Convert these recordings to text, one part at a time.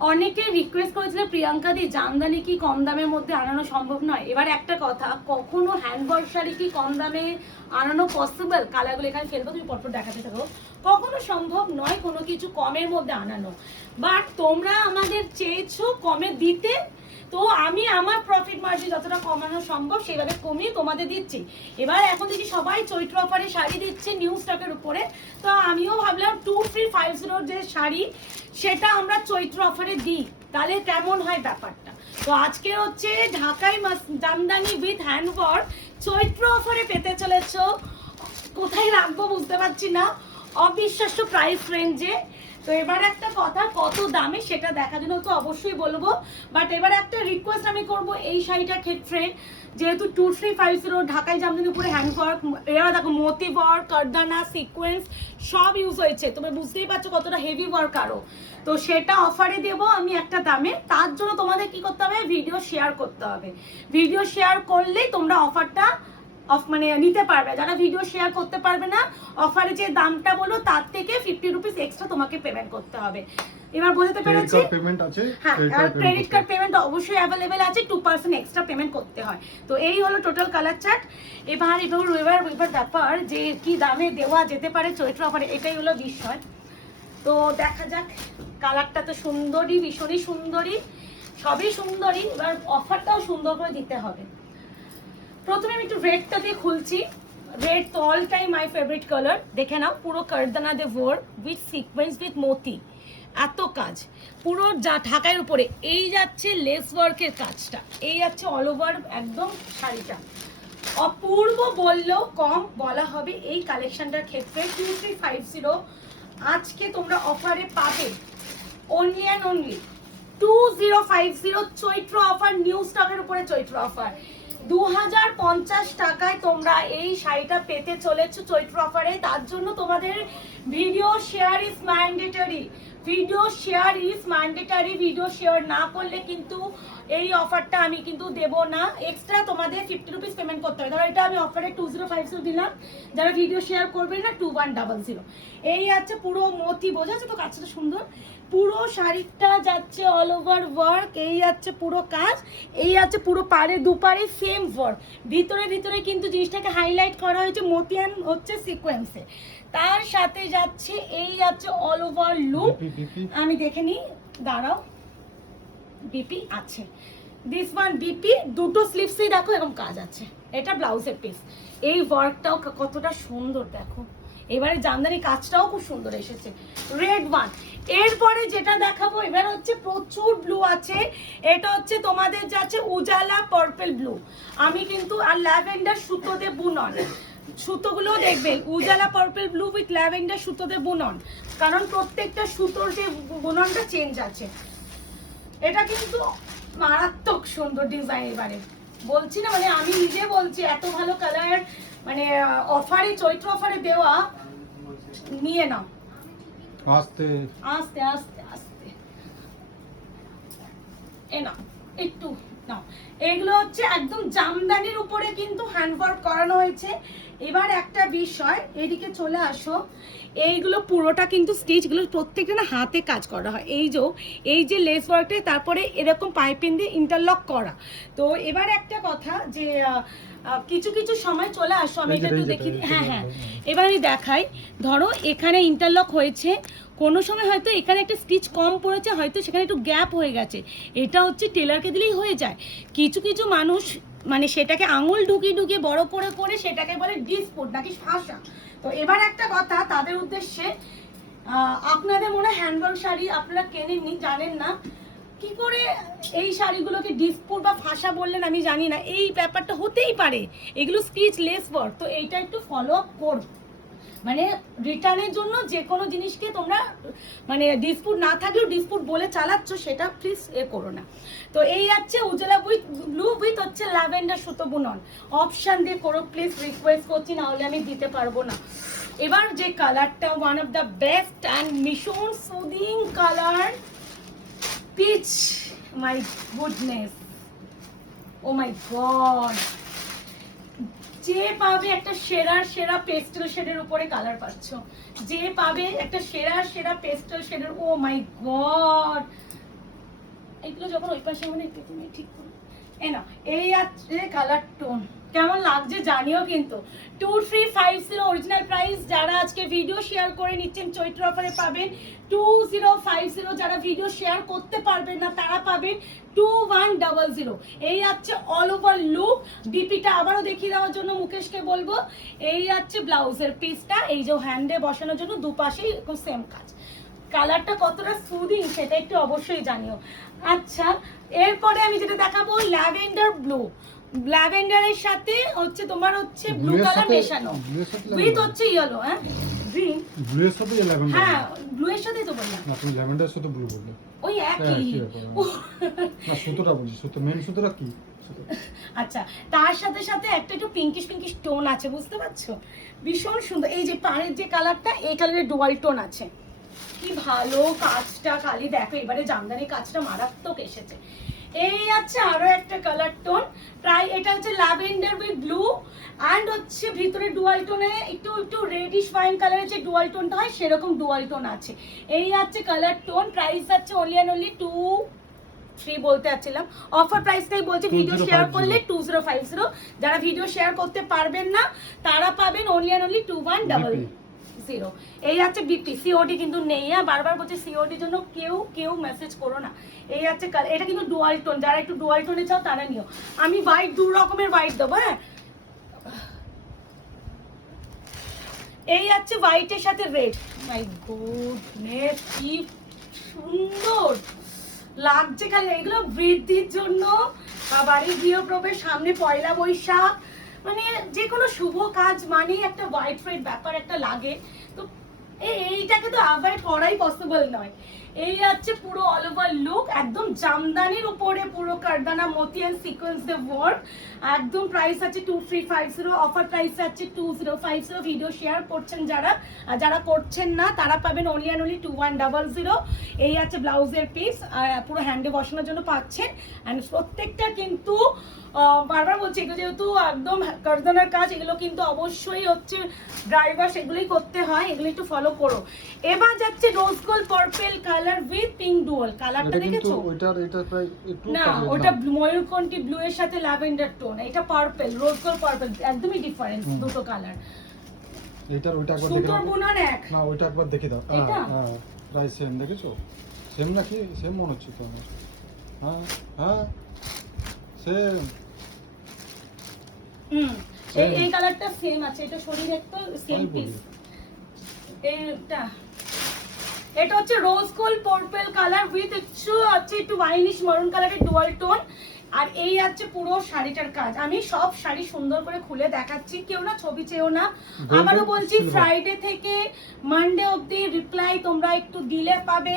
অনেকে রিকোয়েস্ট করেছিল প্রিয়াঙ্কা দি জামদানি কি কম দামের মধ্যে আনানো সম্ভব নয়। এবার একটা কথা, কখনো হ্যান্ডওয়ার্ক শাড়ি কি কম দামে আনানো পসিবল? কালারগুলো এখানে ফেলবো, তুমি পরপর দেখাতে থাকো। কখনো সম্ভব নয় কোনো কিছু কমের মধ্যে আনানো, বাট তোমরা আমাদের চেয়েছো কমে দিতে, তো আমি আমার প্রফিট মার্জিন যতটা কমানো সম্ভব সেভাবে কমিয়ে তোমাদের দিচ্ছি। এবার এখন দেখি সবাই চৈত্র অফারে শাড়ি দিচ্ছে নিউ স্টকের উপরে, তো আমিও ভাবলাম 2350 যে শাড়ি সেটা আমরা চৈত্র অফারে দিই, তাহলে কেমন হয় ব্যাপারটা। তো আজকে হচ্ছে ঢাকাই জামদানি উইথ হ্যান্ডওয়ার্ক চৈত্র অফারে পেতে চলেছো। কোথায় রাখবো বুঝতে পারছি না, অবিশ্বাস্য প্রাইস রেঞ্জে। তো এবার একটা কথা, কত দামে সেটা দেখার জন্য তো অবশ্যই বলবো, বাট এবার একটা রিকোয়েস্ট আমি করব এই শাড়িটার ক্ষেত্রে, যেহেতু 2350 ঢাকাই জামদানির উপরে হ্যান্ডওয়ার্ক, এবার দেখো মতি ওয়ার্ক, কারদানা, সিকোয়েন্স সব ইউজ হয়েছে, তোমরা বুঝতেই পারছো কতটা হেভি ওয়ার্ক আরো। তো সেটা অফারে দেবো আমি একটা দামে, তার জন্য তোমাদের কি করতে হবে, ভিডিও শেয়ার করতে হবে। ভিডিও শেয়ার করলেই তোমরা অফারটা মানে নিতে পারবে। যারা ভিডিও শেয়ার করতে পারবে না, অফারে যে দামটা বলো তার থেকে 50 রুপিস এক্সট্রা তোমাকে পেমেন্ট করতে হবে। এবার বুঝতে পেরেছি? পেমেন্ট আছে, হ্যাঁ, ক্রেডিট কার্ড পেমেন্ট অবশ্যই অ্যাভেলেবেল আছে, 2% এক্সট্রা পেমেন্ট করতে হয়। তো এই হলো টোটাল কালার চার্ট। এবার ব্যাপার যে কি দামে দেওয়া যেতে পারে চৈত্র অফারে, এটাই হলো বিষয়। তো দেখা যাক, কালারটা তো সুন্দরী, ভীষণই সুন্দরী, সবই সুন্দরী, এবার অফারটাও সুন্দর করে দিতে হবে। প্রথমে আমি একটু রেডটা দিয়ে খুলছি। রেড তো all time my favourite colour. দেখে নাও, পুরো কারদানা they work with sequins with মোতি, এত কাজ পুরো যা ঢাকার উপরে। এই যাচ্ছে লেস ওয়ার্কের কাজটা, এই যাচ্ছে অল ওভার একদম শাড়িটা। অপূর্ব বললেও কম বলা হবে এই কালেকশনটার ক্ষেত্রে। 2350 আজকে তোমরা অফারে পাবে only and only 2050 Chaitra offer, new স্টকের উপরে চৈত্র অফার। 2050 টাকায় তোমরা এই শাড়িটা পেতে চলেছো চৈত্র অফারে। তার জন্য তোমাদের video share is mandatory, video share is mandatory. Video share না করলে কিন্তু এই অফারটা আমি কিন্তু দেব না, এক্সট্রা তোমাদের 50 রুপিস পেমেন্ট করতে হবে। ধরো এটা আমি অফারে 2050 দিলাম, যারা ভিডিও শেয়ার করবে না 2100। এই আছে পুরো মতি, বোঝা যাচ্ছে তো কাজটা সুন্দর, পুরো শাড়িটা যাচ্ছে অল ওভার ওয়ার্ক, এই যাচ্ছে পুরো কাজ, এই আছে পুরো পাড়ে দুপাড়ে সেম ওয়ার্ক, ভিতরে ভিতরে কিন্তু জিনিসটাকে হাইলাইট করা হয়েছে মতিয়ান হচ্ছে সিকোয়েন্সে। তার সাথে যাচ্ছে এই যাচ্ছে অল ওভার লুক। আমি দেখে নিই, দাঁড়াও, বিপি আছে, দিস ওয়ান বিপি, দুটো স্লিভসেই দেখো এরকম কাজ আছে, এটা ব্লাউজের পিস। এই ওয়ার্কটাও কতটা সুন্দর দেখো, এবারে জামদানি কাজটাও খুব সুন্দর এসেছে। Red one. এরপরে যেটা দেখাবো এবার হচ্ছে প্রচুর ব্লু আছে, এটা হচ্ছে তোমাদের যাচ্ছে উজালা পার্পল ব্লু। আমি কিন্তু আর ল্যাভেন্ডার সুতোতে বুনন, সুতোগুলো দেখবেন উজালা পার্পল ব্লু উইথ ল্যাভেন্ডার সুতোতে বুনন, কারণ প্রত্যেকটা সুতোর যে বুননটা চেঞ্জ আছে। এটা কিন্তু মারাত্মক সুন্দর ডিজাইন। এবারে বলছি না, মানে আমি নিজে বলছি এত ভালো কালার, মানে অফারে চৈত্র অফারে দেওয়া, নিয়ে নাও আস্তে আস্তে আস্তে আস্তে, এ নাও একটু নাও। এগুলো হচ্ছে একদম জামদানির উপরে কিন্তু হ্যান্ডওয়ার্ক করানো হয়েছে। এবার একটা বিষয়, এদিকে চলে আসো, এইগুলো পুরোটা কিন্তু স্টিচগুলো প্রত্যেকটা না হাতে কাজ করা হয়। এই যে লেস ওয়ার্কটা, তারপরে এরকম পাইপিং দিয়ে ইন্টারলক করা। তো এবার একটা কথা যে কিছু কিছু সময় চলে আসো, আমি এটা একটু দেখি। হ্যাঁ হ্যাঁ, এবার আমি দেখাই। ধরো এখানে ইন্টারলক হয়েছে, কোনো সময় হয়তো এখানে একটা স্টিচ কম পড়েছে, হয়তো সেখানে একটু গ্যাপ হয়ে গেছে, এটা হচ্ছে টেলারকে দিলেই হয়ে যায়। কিছু কিছু মানুষ মানে সেটাকে আঙুল ঢুকিয়ে ঢুকিয়ে বড় করে করে সেটাকে বলে ডিসপুট নাকি ফাঁসা। তো এবার একটা কথা তাদের উদ্দেশ্যে, আপনাদের মনে হয় হ্যান্ডওয়ার্ক শাড়ি আপনারা কেনেননি, জানেন না কি করে এই শাড়িগুলোকে ডিসপুট বা ফাঁসা বললেন আমি জানি না, এই ব্যাপারটা হতেই পারে, এগুলো স্টিচ লেস ওয়ার্ক। তো এইটা একটু ফলো আপ করো, মানে রিটার্নের জন্য যে কোনো জিনিসকে তোমরা মানে ডিসপুট না থাকলেও ডিসপুট বলে চালাচ্ছ, সেটা প্লিজ করো না। তো এই আছে উজালা উইথ ব্লু উইথ হচ্ছে ল্যাভেন্ডার সুতো বুনন, অপশন দিয়ে করো প্লিজ, রিকোয়েস্ট করছি, না হলে আমি দিতে পারবো না। এবার যে কালারটা one of the best and ভীষণ soothing colour, peach, my goodness, oh my God. যে পাবে একটা সেরা পেস্টেল শেডের উপরে কালার পাচ্ছ, যে পাবে একটা সেরা পেস্টেল শেডের, ও মাই গড গুলো যখন ওই পাশে মানে একটু তুমি ঠিক করো এই না, এই আছে কালার টোন। কেমন লাগছে জানিও কিন্তু। 2350 অরিজিনাল প্রাইস। যারা আজকে ভিডিও শেয়ার করে নিচ্ছেন চৈত্র অফারে পাবেন 2050। যারা ভিডিও শেয়ার করতে পারবেন না তারা পাবেন 2100। এই আছে অল ওভার লুক। ডিপিটা আবারও দেখিয়ে দেওয়ার জন্য মুকেশকে বলবো, এই আছে ব্লাউজের পিসটা, এই যে হ্যান্ডে বসানোর জন্য দুপাশেই সেম কাজ। কালারটা কতটা সুদিং সেটা একটু অবশ্যই জানিও। আচ্ছা, এরপরে আমি যেটা দেখাবো ল্যাভেন্ডার ব্লু। ল্যাভেন্ডারের সাথে হচ্ছে তোমার হচ্ছে ব্লু কালার মেশানো, উইথ হচ্ছে ইয়েলো, হ্যাঁ গ্রিন। ব্লু এর সাথে ল্যাভেন্ডার, হ্যাঁ ব্লু এর সাথেই তো বললাম। না তুমি ল্যাভেন্ডার সাথে ব্লু বললে। ওই একই। না সুতোটা বলছি, সুতো মেন সুতোটা কি? আচ্ছা, তার সাথে সাথে একটা একটু পিঙ্কিশ পিঙ্কিশ টোন আছে, বুঝতে পারছো? ভীষণ সুন্দর। এই যে পাড়ের যে কালারটা, এই কালারের ডুয়াল টোন আছে। কি ভালো কাজটা, খালি দেখো এবারে জামদানি কাজটা মারাত্মক এসেছে। এই আছে আরো একটা কালার টোন, প্রায় এটা হচ্ছে ল্যাভেন্ডার উইথ ব্লু এন্ড হচ্ছে ভিতরে ডুয়াল টোনে একটু একটু রেডিশ ওয়াইন কালারের যে ডুয়াল টোনটা হয় সেরকম ডুয়াল টোন আছে। এই আছে কালার টোন। প্রাইস আছে অনলি এন্ড অনলি 23 বলতে যাচ্ছিলাম, অফার প্রাইসটাই বলছি। ভিডিও শেয়ার করলে 2050। যারা ভিডিও শেয়ার করতে পারবেন না তারা পাবেন অনলি এন্ড অনলি 2100। এই আছে বিপি। সিওডি কিন্তু নেই, হ্যাঁ বারবার বলছি সিওডির জন্য কেউ মেসেজ করো না। এই আছে এটা কিন্তু ডুয়াল টোন, যারা একটু ডুয়াল টোনে চাও তারা নিও। আমি হোয়াইট দু রকমের হোয়াইট দেবো, হ্যাঁ। এই আছে হোয়াইটের সাথে রেড। মাই গুডনেস কি সুন্দর লাগছে, খালি এগুলো বৃদ্ধির জন্য বা বাড়ির গৃহপ্রবেশ, সামনে পয়লা বৈশাখ, মানে যে কোনো শুভ কাজ মানেই একটা হোয়াইট রেড ব্যাপার একটা লাগে। তো এইটাকে তো অ্যাভয়েড করাই পসিবল নয়। এই আছে পুরো অল ওভার লুক, একদম জামদানির উপরে পুরো কারদানা মতি এন্ড সিকোয়েন্স এর ওয়ার্ক। একদম প্রাইস আছে 2350, অফার প্রাইস আছে 2050। ভিডিও শেয়ার করছেন যারা, আর যারা করছেন না তারা পাবেন অনলি এন্ড অনলি 2100। এই আছে ব্লাউজের পিস, আর পুরো হ্যান্ডে বসানোর জন্য পাচ্ছেন। এন্ড প্রত্যেকটা কিন্তু বারবার বলছি এগুলো যেহেতু একদম কারদানার কাজ, এগুলো কিন্তু অবশ্যই হচ্ছে ড্রাইভার সেগুলোই করতে হয়, এগুলো একটু ফলো করো। এবার যাচ্ছে rose gold purple colour with pink dual. কালারটা দেখেছো? এটা প্রায় একটু না, ওটা ময়ূরকণ্ঠী ব্লু এর সাথে ল্যাভেন্ডার টোন, এটা পার্পল, রোজ গোল্ড পার্পল, একদমই ডিফারেন্স দুটো কালার। এটার ওইটা একবার দেখে সুন্দর দাও বুনন এক। না, ওইটা একবার দেখে দাও। এটা? হ্যাঁ প্রায় সেম, দেখেছো? সেম নাকি? সেম মনে হচ্ছে তো আমার। হ্যাঁ হ্যাঁ সেম। এই কালারটা সেম আছে, এটা শরীর একটু সেম পিস। এটা হচ্ছে rose gold purple colour with একটু ওয়াইনিশ মারুন কালারের ডুয়াল টোন। আর এই আছে পুরো শাড়িটার কাজ। আমি সব শাড়ি সুন্দর করে খুলে দেখাচ্ছি, কেউ না ছবি চেয়েও না। আমারও বলছি ফ্রাইডে থেকে মানডে অবধি রিপ্লাই তোমরা একটু দিলে পাবে।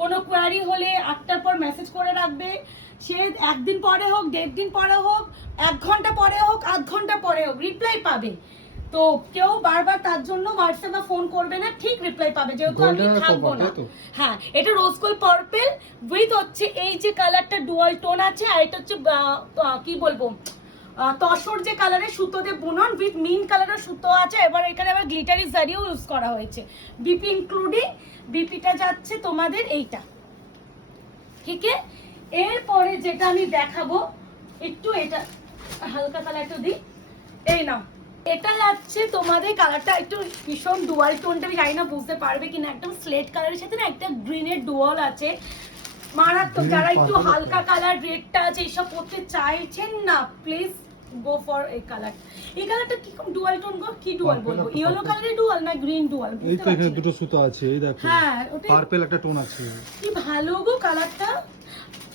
কোনো কোয়ারি হলে 8টার পর মেসেজ করে রাখবে, সে একদিন পরে হোক, 1.5 দিন পরে হোক, 1 ঘন্টা পরে হোক, 8 ঘন্টা পরে হোক, রিপ্লাই পাবে। তো কেউ বারবার তার জন্য হোয়াটসঅ্যাপ বা ফোন করবে না, ঠিক রিপ্লাই পাবে যেহেতু আমি থাকবো না। হ্যাঁ, এটা রোজ গোল্ড পার্পল উইথ হচ্ছে এই যে কালারটা ডুয়াল টোন আছে, আর এটা হচ্ছে কি বলবো তসর যে কালারের সুতো দিয়ে বুনন উইথ মিন কালারের সুতো আছে। এবার এখানে আবার গ্লিটারি জারিও ইউজ করা হয়েছে, বিপি ইনক্লুডিং। বিপিটা যাচ্ছে তোমাদের এইটা, ঠিক আছে। এরপরে যেটা আমি দেখাবো একটু এটা হালকা কালারটা দিই, এই নাও। এটা যাচ্ছে তোমাদের কালারটা একটু ভীষণ ডুয়াল টোনটা, আমি জানি না বুঝতে পারবে কিনা, একদম স্লেট কালারের সাথে না একটা গ্রিনের ডুয়াল আছে, মারাত্মক। যারা একটু হালকা কালার রেডটা আছে এইসব পড়তে চাইছেন না, প্লিজ গো ফর এই কালার। এই কালারটা কি ডুয়াল টোন গো, কি ডুয়াল বলবো, ইয়েলো কালারের ডুয়াল না গ্রিন ডুয়াল? এই তো এখানে দুটো সুতো আছে, এই দেখো। হ্যাঁ, ওটা পার্পল একটা টোন আছে, কি ভালো গো কালারটা,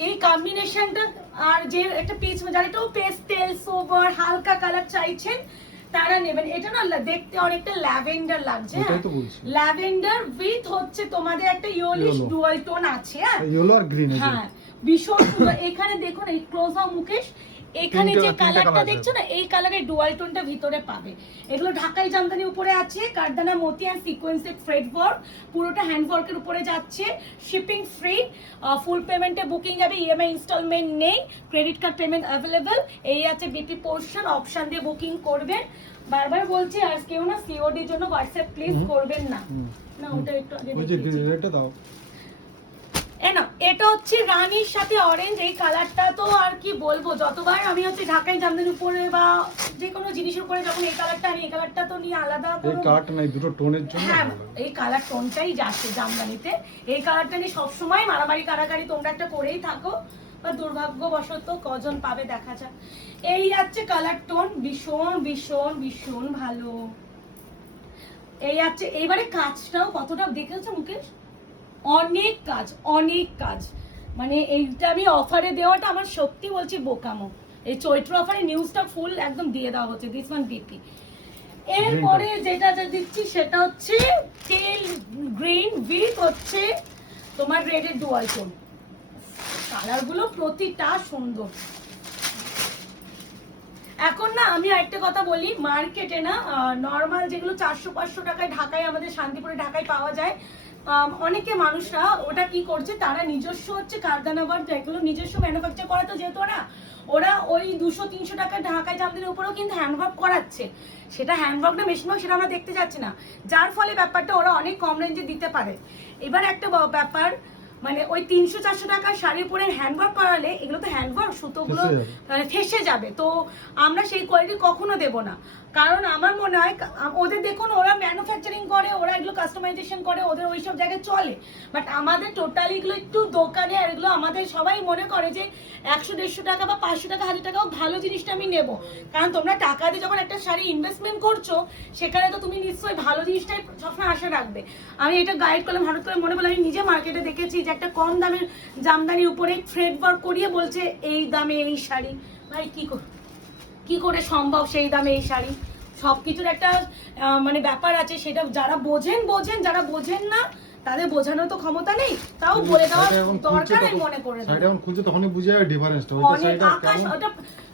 এই কম্বিনেশনটা। আর যে একটা পিচ, যারা একটু পেস্টেল সোবার হালকা কালার চাইছেন তারা নেবেন। এটা না দেখতে অনেকটা ল্যাভেন্ডার লাগছে, ওটাই তো বলছি। ল্যাভেন্ডার উইথ হচ্ছে তোমাদের একটা ইয়েলোইশ ডুয়াল টোন আছে, হ্যাঁ ইয়েলো আর গ্রিন। হ্যাঁ ভীষণ সুন্দর। এখানে দেখুন এই ক্লোজ আপ মুকেশ, এখানে যে কালারটা দেখছো না, এই কালারের ডুয়াল টোনটা ভিতরে পাবে। এগুলো ঢাকাই জামদানি উপরে আছে, কারদানা মতি এন্ড সিকোয়েন্সের থ্রেড ওয়ার্ক, পুরোটা হ্যান্ড ওয়ার্কের উপরে যাচ্ছে, শিপিং ফ্রি, ফুল পেমেন্টে বুকিং যাবে, ইএমআই ইনস্টলমেন্ট নেই, ক্রেডিট কার্ড পেমেন্ট অ্যাভেলেবেল। এই আছে বিপি পোর্শন, অপশন দিয়ে বুকিং করবেন। বারবার বলছি আর কেউ না সিওডির জন্য হোয়াটসঅ্যাপ প্লিজ করবেন না। না ওটা একটু আগে ওই যে রেটটা দাও। না এটা হচ্ছে রানীর সাথে অরেঞ্জ, এই কালারটা তো আর কি বলবো, যতবার আমি হচ্ছে ঢাকাই জামদানির উপরে বা যে কোনো জিনিসের উপরে যখন এই কালারটা আনি, এই কালারটা তো নিয়ে আলাদা এই কালারটা নাই, দুটো টোনের জন্য হ্যাঁ ভালো। এই কালার টোনটাই যাচ্ছে জামদানিতে, এই কালারটা নিয়ে সবসময় মারামারি কারাকারি তোমরা একটা করেই থাকো, বা দুর্ভাগ্যবশত কজন পাবে দেখা যাক। এই যাচ্ছে কালার টোন, ভীষণ ভীষণ ভীষণ ভালো। এই যাচ্ছে এইবারে কাজটাও কতটা দেখেছো মুকেশ, অনেক কাজ অনেক কাজ, মানে এইটা আমি অফারে দেওয়াটা আমার সত্যি বলছি বোকামো, এই চৈত্র অফারে নিউজটা ফুল একদম দিয়ে দেওয়া হচ্ছে, দিস ওয়ান বিপি। এরপরে যেটা দিচ্ছি সেটা হচ্ছে টেল গ্রিন উইথ হচ্ছে তোমার রেডের ডুয়াল টোন, কালারগুলো প্রতিটা সুন্দর। এখন না আমি আরেকটা কথা বলি, মার্কেটে না নর্মাল যেগুলো 400-500 টাকায় ঢাকায় আমাদের শান্তিপুরে ঢাকায় পাওয়া যায়, অনেকে মানুষরা ওটা কি করছে, তারা নিজস্ব হচ্ছে কারখানা বা যেগুলো নিজস্ব ম্যানুফ্যাকচার করা, তো যেহেতু ওরা ওই 200-300 টাকা ঢাকায় জামদানির উপরেও কিন্তু হ্যান্ডওয়ার্ক করাচ্ছে, সেটা হ্যান্ডওয়ার্ক না মেশিন ওয়ার্ক সেটা আমরা দেখতে যাচ্ছি না, যার ফলে ব্যাপারটা ওরা অনেক কম রেঞ্জে দিতে পারে। এবার একটা ব্যাপার, মানে ওই 300-400 টাকার শাড়ির উপরে হ্যান্ডওয়ার্ক করালে এগুলো তো হ্যান্ডওয়ার্ক সুতোগুলো মানে ফেসে যাবে, তো আমরা সেই কোয়ালিটি কখনো দেব না। কারণ আমার মনে হয় ওদের দেখুন ওরা ম্যানুফ্যাকচারিং করে, ওরা এগুলো কাস্টমাইজেশন করে, ওদের ওইসব জায়গায় চলে, বাট আমাদের টোটালি এগুলো একটু দোকানে, আর এগুলো আমাদের সবাই মনে করে যে 100-150 টাকা বা 500 টাকা 1000 টাকাও ভালো জিনিসটা আমি নেব, কারণ তোমরা টাকা দিয়ে যখন একটা শাড়ি ইনভেস্টমেন্ট করছো সেখানে তো তুমি নিশ্চয়ই ভালো জিনিসটাই সবসময় আশা রাখবে। আমি এটা গাইড করলাম হঠাৎ করে মনে বলে, আমি নিজে মার্কেটে দেখেছি যে একটা কম দামের জামদানির উপরে থ্রেড ওয়ার্ক করিয়ে বলছে এই দামে এই শাড়ি, ভাই কি করে সম্ভব সেই দামে এই শাড়ি? সবকিছুর একটা মানে ব্যাপার আছে, সেটা যারা বোঝেন, যারা বোঝেন না তাদের বোঝানোর তো ক্ষমতা নেই, তাও বলে দেওয়া দরকার আমি মনে করে দিই। শাড়িটা এখন খুলছে তখনই বুঝে যাবে ডিফারেন্সটা, ওইটা শাড়িটা আকাশ কেমন ওটা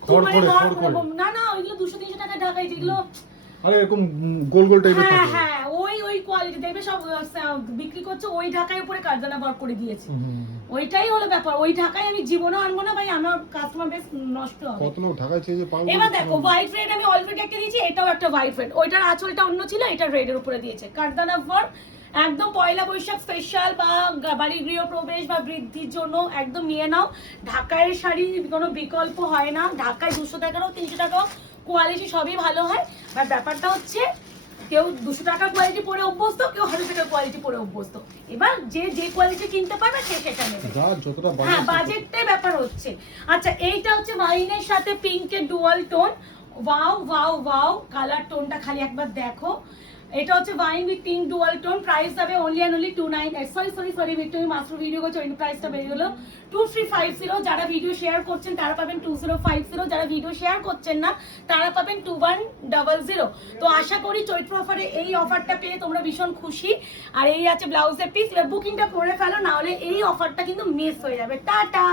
থর মানে করে না না ওইগুলো 200-300 টাকা ঢাকায় যেগুলো, আরে এরকম গোল গোল টাইপের হ্যাঁ থাকে। হ্যাঁ ওই কোয়ালিটি দেখবে সব বিক্রি করছে, ওই ঢাকায় উপরে কারদানা বার করে দিয়েছে, ওইটাই হলো ব্যাপার। ওই ঢাকায় আমি জীবনেও আনবো না ভাই, আমার কাস্টমার বেশ নষ্ট হবে। কত লোক ঢাকায় চেয়ে যে পাগল। এবার দেখো হোয়াইট রেড আমি অলরেডি একটা দিয়েছি, এটাও একটা হোয়াইট রেড, ওইটার আঁচলটা অন্য ছিল, এটা রেডের উপরে দিয়েছে কারদানা বার, একদম পয়লা বৈশাখ স্পেশাল বা বাড়ির গৃহপ্রবেশ বা বৃদ্ধির জন্য একদম নিয়ে নাও। ঢাকায় শাড়ি কোনো বিকল্প হয় না, ঢাকায় 200 টাকারও 300 টাকাও কোয়ালিটি সবই ভালো হয়, বাট ব্যাপারটা হচ্ছে কেউ 200 টাকার কোয়ালিটি পরে অভ্যস্ত, কেউ 1000 টাকার কোয়ালিটি পরে অভ্যস্ত, এবার যে কোয়ালিটি কিনতে পারবে সে সেটা নেবে, যতটা হ্যাঁ বাজেটটাই ব্যাপার হচ্ছে। আচ্ছা এইটা হচ্ছে ওয়াইনের সাথে পিঙ্কের dual tone, wow wow wow, colour টোনটা খালি একবার দেখো, এটা হচ্ছে wine with pink dual tone, price যাবে অনলি অ্যান্ড অনলি 29, সরি আমি মাত্র ভিডিও করছি, ওই প্রাইসটা বেরিয়ে গেলো 2350। যারা ভিডিও শেয়ার করছেন তারা পাবেন 2050, যারা ভিডিও শেয়ার করছেন না তারা পাবেন 2100। তো আশা করি চৈত্র অফারে এই অফারটা পেয়ে তোমরা ভীষণ খুশি। আর এই আছে ব্লাউজের পিস, বুকিংটা করে ফেলো, না হলে এই অফারটা কিন্তু মিস হয়ে যাবে। টাটা।